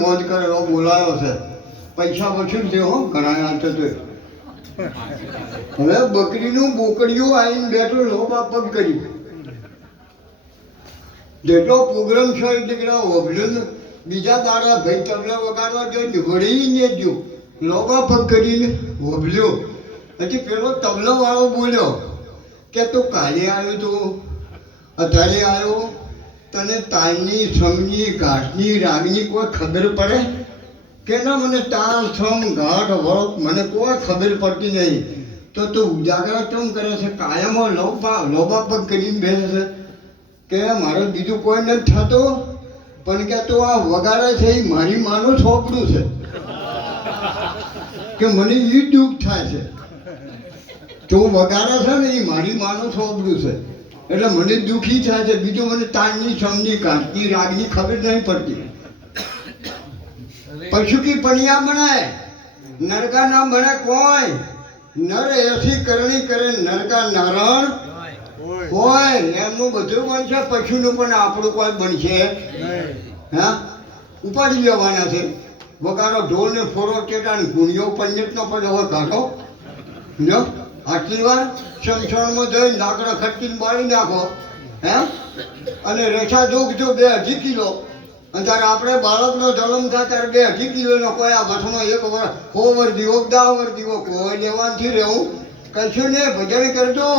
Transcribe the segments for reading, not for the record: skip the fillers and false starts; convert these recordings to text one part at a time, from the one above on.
મોજ કરેલો બોલાયો છે, પૈસા વસૂલ છે હો ઘણા આંચો તો. હવે બકરીનું બોકડીઓ આવીને બેઠો લોબા પગ કરી જેટલો પ્રોગ્રામ છે દીકરા વગડે બીજા દાડા ભાઈ તબલા વગાડવા જો વળીને જો લોબા પગ કરીને વભલ્યો. પછી પેલો તબલો વાળો બોલ્યો કે તું કાલે આવ્યો તું અત્યારે આવ્યો, તને તાલની સમની ઘાટની રાગની કોઈ ખબર પડે કે ના? મને તાલ સમ ઘાટ વળપ મને કોઈ ખબર પડતી નહીં. તો તું ઉજાગરા કેમ કરે છે? કાયમ લોબા પગ કરીને બેસે છે કે મારે બીજું કોઈ નથી થતું, પણ કે તું આ વગાડે છે એ મારી માનું છોપડું છે કે મને એ દુઃખ થાય છે. તું વગાડે છે ને એ મારી માનું છોપડું છે એટલે મને દુઃખી થાય છે. બીજું મને તાળની સમની કાંટની રાગની ખબર નહીં પડતી. પશુ કી પણિયા બનાય નરકા ના બને કોઈ, નર એસી કરણી કરે નરકા નારણ હોય. એમનું બધું બનશે, પશુનું પણ આપણું કોઈ બનશે. હા, ઉપાડી લેવાના છે. વગાડો ઢોલ ને ફોરો ટેટા ને ગુણિયો પંડિતનો પડ્યો હોય કાઢો લ્યો. આટલી વાર શમશાનમાં જઈને લાકડા ખટકીને બાળી નાખો હે, અને રેસા જોગ જો 2-2.5 કિલો. અને ત્યારે આપણે બાળકનો જન્મ થાય ત્યારે 2-2.5 કિલોનો કોઈ આ વસનો 1 વર્ષ 100 વર્ષ દીવો 10 વર્ષ દીવો કોઈ લેવાથી રહેવું કશું ને. ભજન કરજો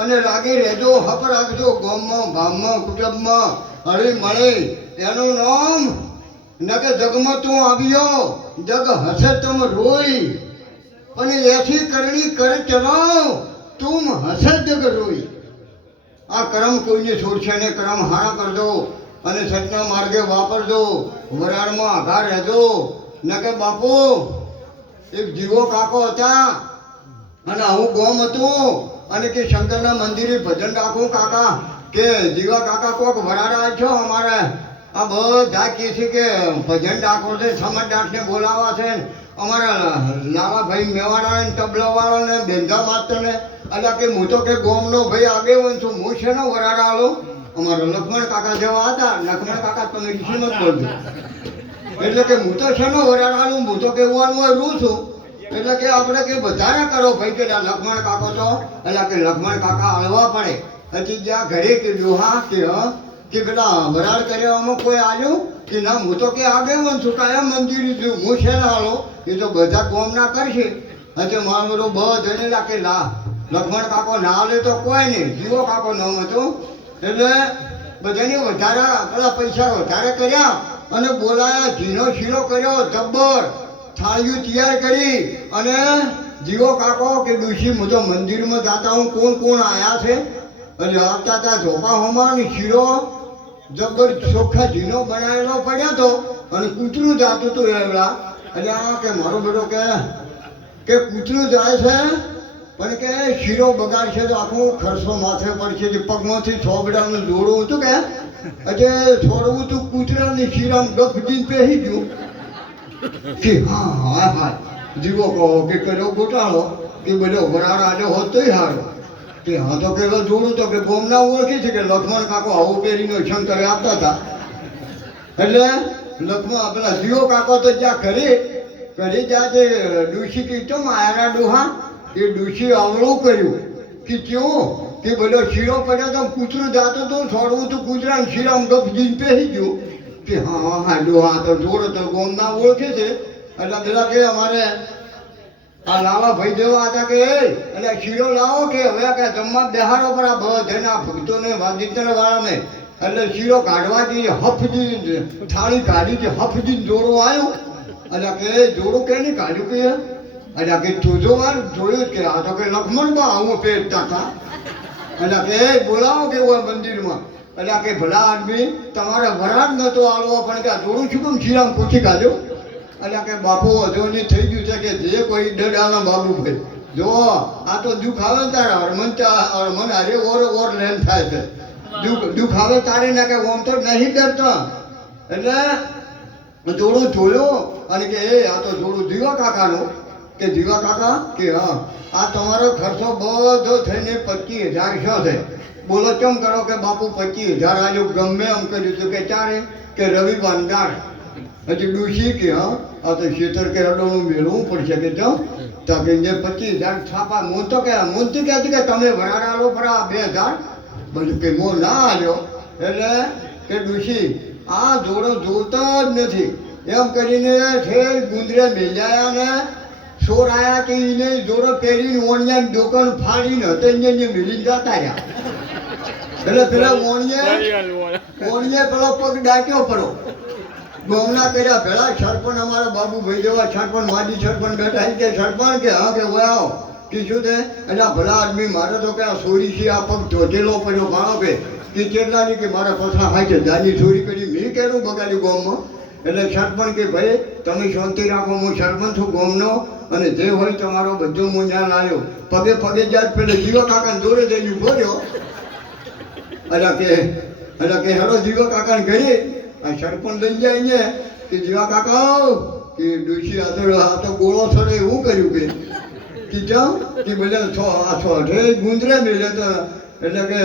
અને રાગે રહેજો, હપ રાખજો. ગામમાં ગામમાં કુટુંબમાં હળી મળે એનું નામ ન કે જગમાં તું આવ્યો જગ હસે તમ રોઈ, પણ એથી કરણી કરે ચલાવ તુમ હસે જગ રોઈ. આ કર્મ કોઈને છોડશે ને, કર્મ હારા કરજો અને સત્ય માર્ગે વાપરજો, વરાળમાં આઘા રહેજો. ન કે બાપુ એક જીવો કાકો હતા અને આવું ગોમ હતું અને કે શંકરના મંદિરે ભજન રાખું કાકા કે જીવા કાકા કોક વરાડા છો અમારે આ બધા કહે છે કે ભજન ડાકોર છે, સમજદારને બોલાવા છે, અમારા લાલાભાઈ મેવાડા ને તબલાવાળા ને બેંધા માસ્ટર ને એટલે કે હું તો કે ગોમનો ભાઈ આગેવાન છું, હું છે ને વરાડા આલો. અમારા લક્ષ્મણ કાકા જેવા હતા. લક્ષ્મણ કાકા તમે ઈશ્વર બોલજો એટલે કે હું તો છે ને વરાડા આલું, હું તો કહેવાનું રૂ છું. એટલે કે આપણે કે વધારે કરો ભાઈ કે લક્ષ્મણ કાકો તો એટલે કે લક્ષ્મણ કાકા હળવા પડે. પછી જ્યાં ઘરે કે ડોહા કે પેલા વરાળ કરવામાં કોઈ આવ્યું કે ના? હું તો કે આગેવાન છું, કાયમ મંદિર છું, હું છે ને હાલો એ તો બધા કોમ ના કરશે. હજુ મારો બધો બધાને લાગે લક્ષ્મણ કાકો ના લે તો કોઈ નહીં, જીવો કાકો નામ હતું. એટલે બધાને વધારે પેલા પૈસા વધારે કર્યા અને બોલાયા, ઝીનો શીરો કર્યો, જબ્બર થાળીઓ તૈયાર કરી અને જીવો કાકો કે ડુસી હું તો મંદિરમાં જાતા હું, કોણ કોણ આવ્યા છે એટલે આવતા હતા ઝોપા હોમાં ને શીરો જબ્બર ચોખ્ખા ઝીનો બનાવેલો પડ્યો હતો અને કૂતરું જાતું હતું એવડા. એટલે આ કે મારો બેટો કે કૂતરું જાય છે પણ કે શીરો બગાડશે તો આખો ખર્ચો માથે પડશે. પગમાંથી છોબડાનું જોડવું હતું કે એટલે છોડવું હતું કૂતરાની શીરામાં ગફડીને પહેરી ગયું કે હા હા હા જીવો કહો કે કર્યો ગોટાળો કે બધો વરાળ આજે હોત તોય હારો કે હા તો કે જોડું તો કે ગોમના ઓળખી છે કે લક્ષ્મણ કાકો આવું પહેરીને શંકરે આપતા હતા. એટલે લક્ષ્મણ પેલા જીવો કાકો તો જ્યાં ઘરે જ્યાં તે ડુસી કે ચમ આયરા ડોહા એ ડુસી આવડું કર્યું કે કેવું કે બધો શીરો પડ્યો તો કૂતરું જાતો તો છોડવું તો કૂતરાને શીરામાં ગફજીને પહેરી ગયું કે હા હા ડોહા તો જોડો તો ગોમના ઓળખે છે. એટલે પેલા કે અમારે આ લાવા ભાઈ જેવા હતા કે એટલે શીરો લાવો કે હવે કે જમવા બેહારો પર આ બધાના ભક્તોને વાદિત્ર વાળાને એટલે શીરો કાઢવાથી હફજી થાળી કાઢી છે, હફજી જોડો આવ્યો એટલે કે જોડું કે નહીં કાઢ્યું કે એટલે કે જોજો વાર જોયું કે આ તો કે લક્ષ્મણમાં આવું પહેરતા હતા. એટલે કે બોલાવો કે હોય મંદિરમાં. એટલે કે ભલા આદમી તમારે વરાળ નતો આલવો પણ કે જોડું શું કેમ શીરામ પૂછી કાઢ્યો. એટલે કે બાપુ અધોની થઈ ગયું છે કે જે કોઈ ડડાના બાબુ ભાઈ જો આ તો દુઃખ આવે ને તારે હરમન હારે ઓર લેન થાય છે. દુઃખ આવે તારે ના કે ઓમ તો નહીં ડરતા. એટલે જોડું જોયો અને કે એ આ તો જોડું જીવા કાકાનું કે જીવા કાકા કે હા આ તમારો ખર્ચો બધો થઈને 25,000 છે. બોલો કેમ કરો કે બાપુ 25,000 આવ્યું ગમે એમ કર્યું હતું કે ચારે કે રવિવાર દાળ હજી ડૂસી કે હા આ તો શેતર કે અડોનું મેળવવું પડશે કે જાઓ તો કે 25,000 છાપા મોન તો કે મોનથી કહેતી કે તમે વરાડા લો પરા 2,000 બધું કે મો ના આવ્યો એટલે કે ડૂસી આ જોડો જોતા જ નથી એમ કરીને ઠેર ગુંદરે મેલ્યા ને સોર આયા કે એને જોડો પહેરીને ઓણિયા દુકાન ફાડીને હતો એને મેલી જતા રહ્યા એટલે પેલા ઓણિયે પેલો પગ ડાક્યો પડો ગોમના કર્યા ભેળા સરપંચ અમારા બાબુભાઈ જેવા સરપંચ માજી સરપંચ બેઠા કે સરપંચ કે હા કે આવો કે શું છે એટલે ભલા આદમી મારે તો કે આ સોરી છે આ પગ ધોધેલો પડ્યો ભાણો કે કેટલાની કે મારા પથરા ખાય છે દાની ચોરી કરી મેં કેનું બગાડ્યું ગામમાં એટલે સરપંચ કે ભાઈ તમે શાંતિ રાખો હું સરપંચ છું ગામનો અને જે હોય તમારો બધો હું જ્ઞાન આવ્યો પગે પગે જાત પેલે જીવા કાકાને જોડે જઈને ઉભો રહ્યો એટલે કે હેલો જીવા કાકાને ઘરે આ સરપંચ લઈ જાય ને કે જીવા કાકા કે ડોશી આ તો ગોળો થડે એવું કર્યું કે જાઓ કે બધા ઠે ગુંદરે મેળે તો એટલે કે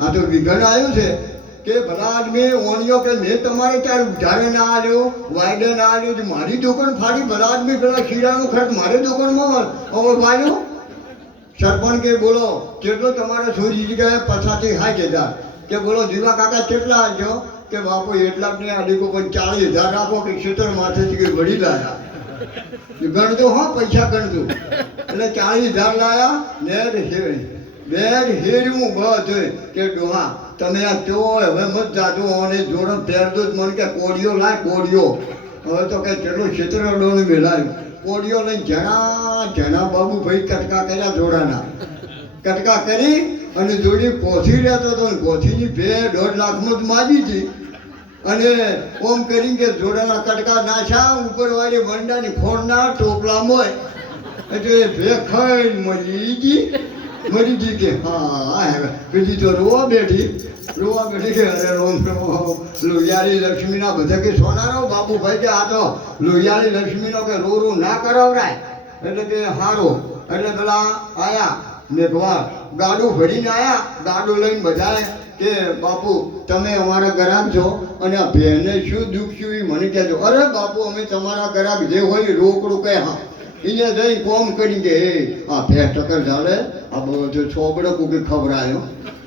આ તો વિઘન આવ્યું છે કે ભલા આદમી ઓણિયો કે મેં તમારે ત્યારે ઉધારે ના આવ્યો વાયદે ના આવ્યો મારી દુકાન ફાડી ભલા આદમી પેલા શીરાનો ખર્ચ મારી દુકાનમાં હવે વાળ્યો સરપંચ કે બોલો કેટલો તમારે સોરી જગ્યાએ પછાથી હાઈ જતા કે બોલો જીવા કાકા કેટલા આવજો કે બાપુ એટલા જ નહીં આડી કોઈ 40,000 આપો કે ક્ષેત્ર માથેથી કે વળી લાયા ગણતો હા પૈસા ગણતું એટલે 40,000 લાયા ને બેગ હેર્યું બધું કે ડોહા તમે આ કેવો હવે મત જાજો અને જોડો પહેરતો જ મને કે કોડિયો લાય કોડિયો હવે તો કે કેટલું ક્ષેત્ર ડોનું મેલાયું કોડિયો લઈને જણા બાબુભાઈ કટકા કર્યા જોડાના કટકા કરી અને જોડી પોથી રહેતો હતો ને પોથીની 2.5 લાખમાં જ માજી હતી અને ઓમ કરીને કે જોડાના કટકા નાખ્યા ઉપરવાળી વંડાની ખોળના ટોપલામાં એટલે ભે ખાઈને મરી ગઈ કે હા પેલી તો રોવા બેઠી કે અરે લોહિયાળી લક્ષ્મીના બધા કે સોનારો બાબુભાઈ કે આ તો લોહિયાળી લક્ષ્મીનો કે રો ના કરાવરાય એટલે કે હારો એટલે પેલા આયા મેઘવાર ગાડું ભરીને આયા ગાડું લઈને બધાએ કે બાપુ તમે અમારા ગ્રાહક છો અને આ બહેને શું દુઃખ શું એ મને કહેજો અરે બાપુ અમે તમારા ગ્રાહક જે હોય રોકડું કહે હા એને જઈ કોમ કરી કે આ 2 ટકા ચાલે આ બધું છોબડો કુકે ખબરાયો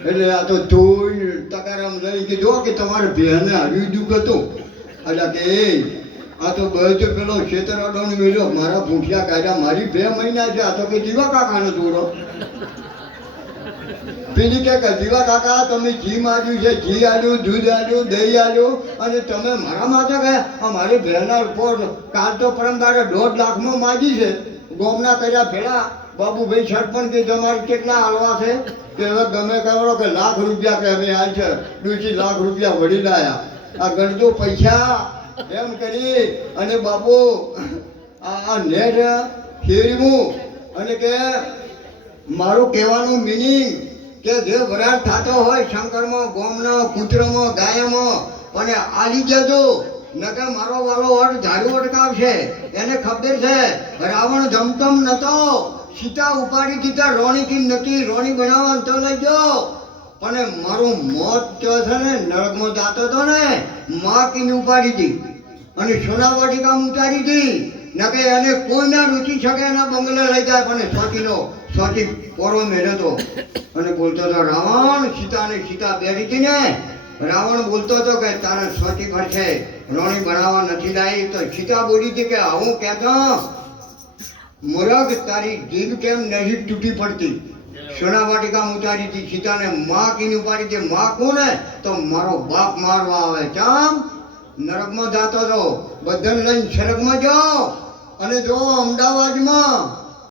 એટલે આ તો ધોઈ ટકારામ લઈ કે જો કે તમારે બહેને આવ્યું દુઃખ હતું એટલે કે આ તો બધું પેલો ક્ષેત્રવાળાનો મેળ્યો મારા ભૂંઠિયા કાઢ્યા મારી 2 મહિના છે આ તો કે જીવા કાકાનો જોડો પેલી કે જીવા કાકા તમે ઘી માર્યું છે ઘી આલ્યું દૂધ આલ્યું દહીં આલ્યું અને તમે મારા માથે ગયા મારી બહેના ઉપર કાલ તો પરમદારે 1.5 લાખમાં માજી છે ગોમના કર્યા ભેળા બાબુભાઈ સરપંચ કે તમારે કેટલા હાલવા છે કે હવે ગમે કરો કે લાખ રૂપિયા કે હવે હાલ છે 2 લાખ રૂપિયા વળી લાયા આ ગણજો પૈસા એમ કરી અને બાપુ આ નેટ ખેરીવું અને કે મારું કહેવાનું મિનિંગ કે જે વરાળ થતો હોય શંકરમાં ગોમનો કૂતરામાં ગાયમાં અને આલી જજો નકે મારો વાલો વટ ઝાડુ અટકાવશે એને ખબર છે રાવણ જમતમ નતો સીતા ઉપાડી દીધા રોણી કી નથી રોણી બનાવવા તો લઈ ગયો પણ મારું મોત જો છે ને નરકમાં જાતો હતો ને માં કીને ઉપાડી હતી અને સોનાવાટિકામાં ઉતારી હતી નકે એને કોઈ ના રૂચી શકે એના બંગલે લઈ જાય પણ સોટી પોરો મેળ્યો અને બોલતો હતો રાવણ સીતા બેઠી હતી ને રાવણ બોલતો હતો કે તારે સોટી પર છે રોણી બનાવવા નથી લાવી તો સીતા બોલી હતી કે હું કહેતો મૂરખ તારી જીભ કેમ નહીં તૂટી પડતી સોનાવાટિકામાં ઉતારી હતી સીતાને માં કીને ઉપાડી હતી માં કોને તો મારો બાપ મારવા આવે ચામ નરકમાં જાતો હતો બધાને લઈને સ્વર્ગમાં જાઓ અને જો અમદાવાદમાં